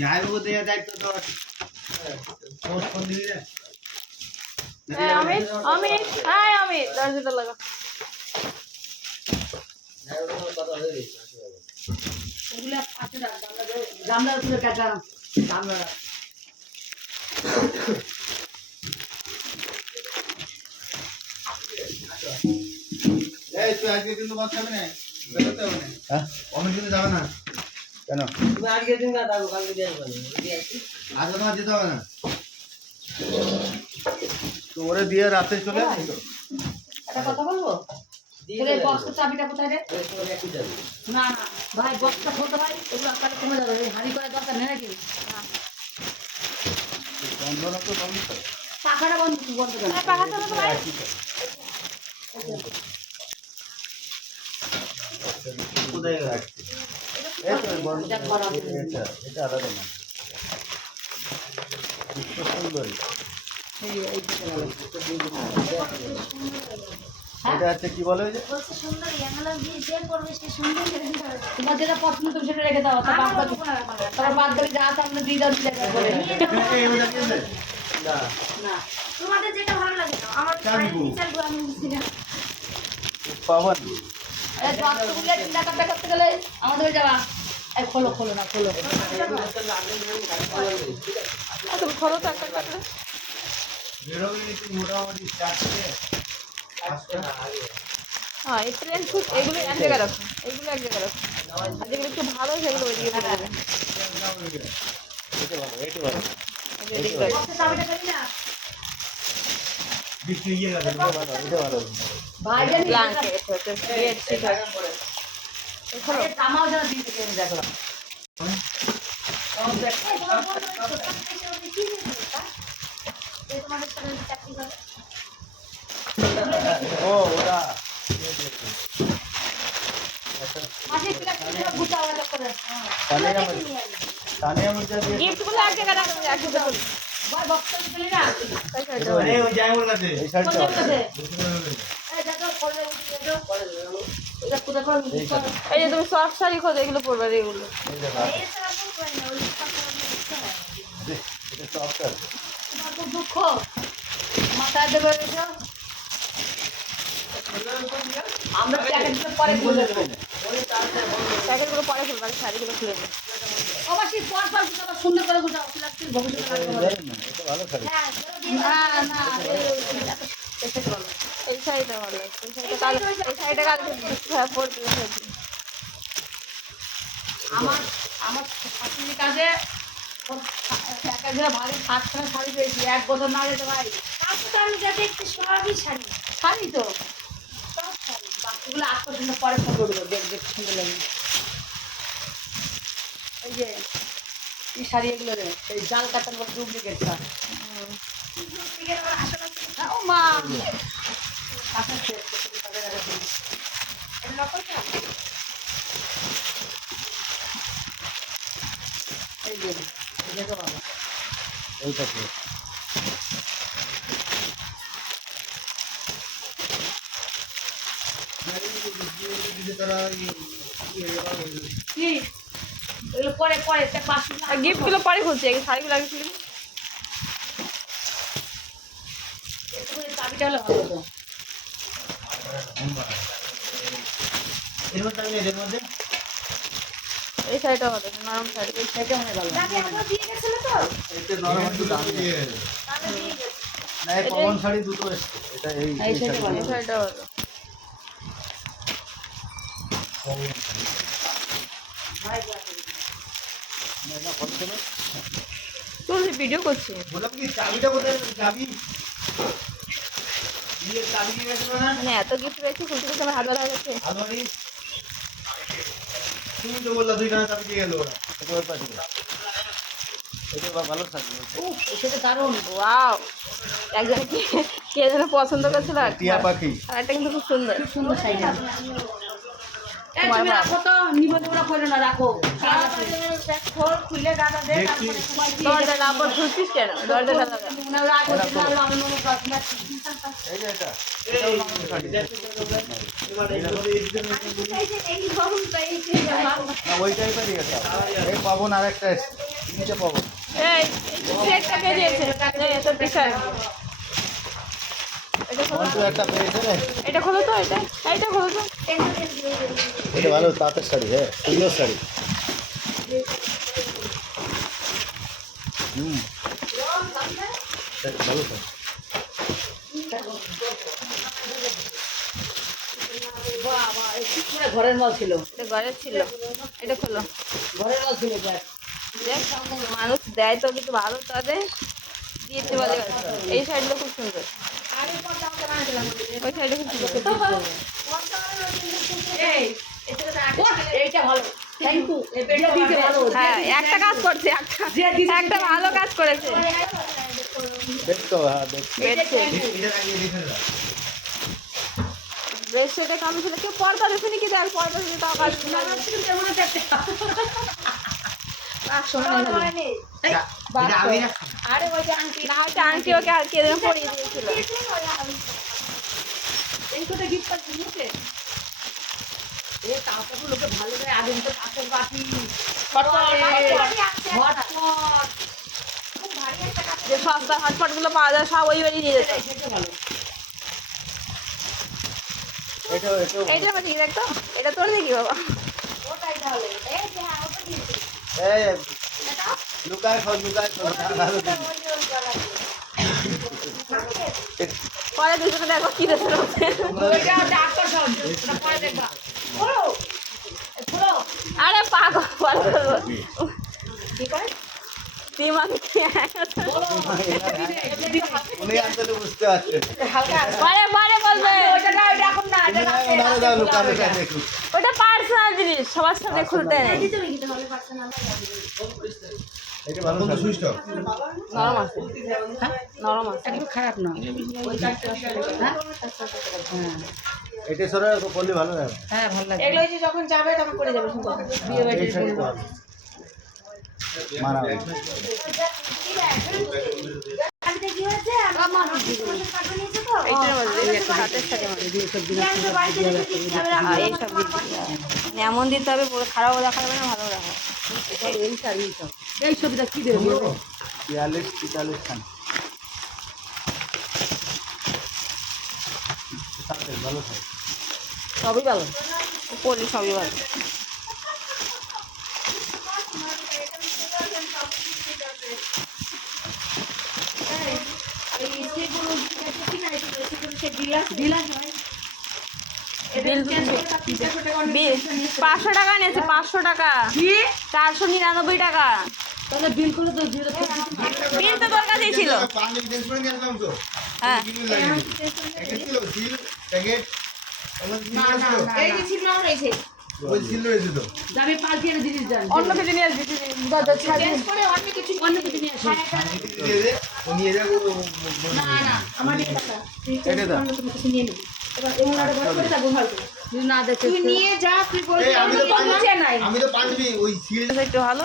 যাই বাবু দেয়া দায়িত্ব তো পোস্ট ফোন দিবি রে অমিত অমিত হাই অমিত দরজাটা লাগা ওগুলা পাশে রাখ গামলা তুলে কাটা গামলা রাখ এই তুই আজকে কিন্তু বাস খাবি না বেরোতে হবে না হ্যাঁ অমিত কিন্তু যাবে না কেন তুমি আজকে দিন না দাও কালকে দিয়ে আসবে আজকে তোমার যেতে হবে না তো ওরে দিয়ে রাতে চলে আসি তো একটা কথা বলবো তোর এই বক্সের চাবিটা কোথায় রে না না ভাই বক্সটা খুলতে ভাই এগুলো আপনাকে কমে যাবে এই হাঁড়ি করার দরকার নেই নাকি বন্ধ না তো বন্ধ তো পাখাটা বন্ধ বন্ধ করে পাখা চালাও তো ভাই কোথায় রাখছি এই তো বন্ধ এটা আলাদা না সুন্দরী এটা হচ্ছে কি বলে ওই যে সুন্দর ইয়াঙ্গলা দিয়ে যে করবে সে সুন্দর করে দিতে হবে তোমার যেটা পছন্দ তুমি সেটা রেখে দাও তারপর বাদ করে যা আছে আমরা দিয়ে দাও দিলে করে এই ওটা কি আছে না না তোমাদের যেটা ভালো লাগে না আমার টিচারগুলো আমি বুঝি না পাওয়ার এই যতগুলো চিন্তা করতে গেলে আমাদের যাবা এই খোলো খোলো না খোলো তুমি খোলো তো একটা একটা করে বেরোবে নি তুই মোটামুটি চারটে হ্যাঁ এই ট্রেন ফুড এগুলো এক জায়গায় রাখো এগুলো এক জায়গায় রাখো আর যেগুলো একটু ভালো সেগুলো ওইদিকে ফেলে দেবে এটা ভালো এদিকে রাখো। চাবিটা পেলি না বিক্রি ইয়ে গেছে এটা ভালো ভাই জানি ব্ল্যাঙ্কেট হচ্ছে বেড শিট খোলো তামাও যেন দিয়ে থেকে দেখো তোমাদের সাথে চাকরি করে ও ওটা মাঝে পিলা পিলা গুটা ওটা করে তানিয়া মুজা দিয়ে গিফটগুলো এক জায়গায় রাখো এক জায়গায় ভাই বক্সটা পেলি না তাই সাইডে আরে ওই জায়গার কাছে এই সাইডটা কোথায় আছে এই দেখো কোলে উঠে দাও এটা কোথা করে এই যে তুমি সফট শাড়ি খোঁজো এগুলো পরবে এগুলো এই দেখো এই সারা পুরো করে না ওই কথা বুঝতে হয় এটা সফটওয়্যার তোমার খুব দুঃখ মাথায় দেবে এটা আমরা প্যাকেটগুলো পরে খুলে দেবো প্যাকেটগুলো পরে খুলবে আগে শাড়িগুলো খুলে নেবে অবশ্যই পর পর গুলো আবার সুন্দর করে গুটাও প্লাস্টিক ভবিষ্যতে লাগবে এটা ভালো শাড়ি হ্যাঁ চলো দিয়ে না না এসে চলো এই শাড়িটা ভালো লাগছে এই শাড়িটা কালকে হ্যাঁ পরতে হয়েছে আমার আমার শাশুড়ির কাছে এক একজনের ভারী সাতখানা শাড়ি পেয়েছি এক বছর না যেতে ভাই কাপড়টা আমি যা দেখছি সবই শাড়ি শাড়ি তো সব শাড়ি বাকিগুলো আকর্ষণ পরে ফটো দেবো দেখ দেখ সুন্দর লাগে এই যে কি শাড়ি এগুলো রে এই জাল কাটার মতো ডুপ্লিকেটটা দিকে আমার আশা লাগছে ও মা কাছে এটা লকর কেন এই যে দেখো বাবা এইটা কি কি এগুলো পরে পরে তা পাঁচশো আর গিফটগুলো পরে খুলছি আগে শাড়িগুলো আগে খুলবি চাবিটা হলে ভালো তো এর মধ্যে আমি এর মধ্যে এই শাড়িটা ভালো নরম শাড়ি এই সাইডে মনে ভালো দাদি আগে দিয়ে গেছিল তো এটা নরম একটু দাম দিয়ে তাহলে দিয়ে গেছে না এই কমন শাড়ি দুটো এসছে এটা এই এই শাড়ি ভালো এই শাড়িটা ভালো না কত ছিল তুলছি ভিডিও করছি বললাম কি চাবিটা কোথায় চাবি দিয়ে চাবি দিয়ে গেছিল না মানে এত গিফট পেয়েছি খুলতে খুলতে আমার হাত ধরা হয়ে গেছে আলমারি তুমি তো বললা দুইখানা চাবি দিয়ে গেল ওরা এটা ওর পাশে এটা ভালো থাকবে সেটা দারুণ ওয়াও একজনে কে যেন পছন্দ করেছিল টিয়া পাখি আর এটা কিন্তু খুব সুন্দর সুন্দর শাড়ি এই তোমার তুমি বাবা। রাখো তো, নিবন্ধনটা করে না, রাখো। খোল খুলে গাদা দে দেখছি। তারপরে দরজা লাপর খুলছিস কেন? দরজাটা লাগা। মনে রাখো, তাহলে আমি মনে করছি না। এই যে এটা এই গরমটা এই যে না, ওই টাইপেরই এটা এই পাবন আর একটা নিচে পাবন এই চেকটা কে দিয়েছে? এই তো টিচার। এটা খোলো। মন্টু একটা পেয়েছে রে এটা খোলো তো, এটা খোলো তো। এটা ভালো তাঁতের শাড়ি হ্যাঁ সুন্দর শাড়ি ভালো তো বাবা, এই কি করে ঘরের মাল ছিল? এটা ঘরে ছিল। এটা খোলো। ঘরের মাল ছিল, দেখ। দেখ মানুষ দেয় তো কিন্তু ভালো তাদের দিয়েছে বলে এই সাইডটা খুব সুন্দর। ওই সাইডে খুব সুন্দর। এই এইটা ভালো, থ্যাংক ইউ। এটা দিতে ভালো। হ্যাঁ একটা কাজ করছে, একটা ভালো কাজ করেছে। দেখতো হ্যাঁ দেখছি ব্রেসলেটে কাম ছিল, কেউ পর্দা দেখে নাকি? দেখ পর্দা দেখে তাও কাজ ছিল। আরে ওই যে আন্টি না ওইটা আংটি ওকে আর কে যেন পরিয়ে দিয়েছিল। এইটা গিফট করতে নিতে এই কাপড়গুলো লোকে ভালো করে আগে তো কাপড় বাটি, খুব ভারী একটা কাপড় যে সস্তা হটপট গুলো পাওয়া যায় সব ওই বাড়ি নিয়ে যেত। সেটা ভালো। এটাও এইটা ঠিক দেখতো, এটা তোর দেখি বাবা। ওটাই তাহলে এই যে হ্যাঁ ওটা দিয়েছি এই লুকায় খাও ভালো দিন। পরে দুজনে দেখো কি দেখতে হচ্ছে। ওইটা হচ্ছে আকর্ষণ, ওটা পরে দেখবা। খোলো খোলো আরে পাগল পাগল কি করে তুই মানে উনি আনতে তো বুঝতে পারছে পরে পরে বলবে। ওটা না ওটা এখন না এটা কাছে দাও দাও লুকানো দেখুন ওটা পার্সোনাল জিনিস, সবার সাথে খুলতে নেই। দিতে হবে কিন্তু ভালো পার্সোনাল এটা ভালো সুইচ অফ নরম আছে, নরম আছে। একটু খারাপ না। এটা সরে করলে ভালো লাগে হ্যাঁ, ভালো লাগে। এগুলো যে যখন যাবে তখন করে যাবে শুধু বিয়ে বাড়ি এই সাইডে তো ভালো। মারা হবে। আজকে কি হয়েছে আমার কাছে নিয়েছে তো এইটার মধ্যে হাতের সাথে এইসব মানে এমন দিতে হবে পুরো খারাপ দেখা যাবে না, ভালো দেখা। এই ছবিটা কি দেবে? 42-43 খান ভালো থাকে সবই ভালো, পড়লি সবই ভালো। বিল 500 টাকা নিয়েছে, 500 টাকা, 499 টাকা। তাহলে বিল করে তো জিরো। বিল তো তোর কাছেই ছিল। হ্যাঁ এই যে ছিল না রয়েছে যাবে পাল্টিয়ে জিনিস দেন। অন্য কিছু নিয়ে আসবি, চেঞ্জ করে অন্য কিছু অন্য কিছু নিয়ে আসি। না না আমার দিকে টাকা তুই এটা দাও। অন্য কিছু নিয়ে নিবি এবার এমন একটা বড় করে থাকবো ভালো করে। যদি না দেখে তুই নিয়ে যা তুই বলবি আমি তো নিচে নাই আমি তো পাঁচবি ওই সিল একটু ভালো।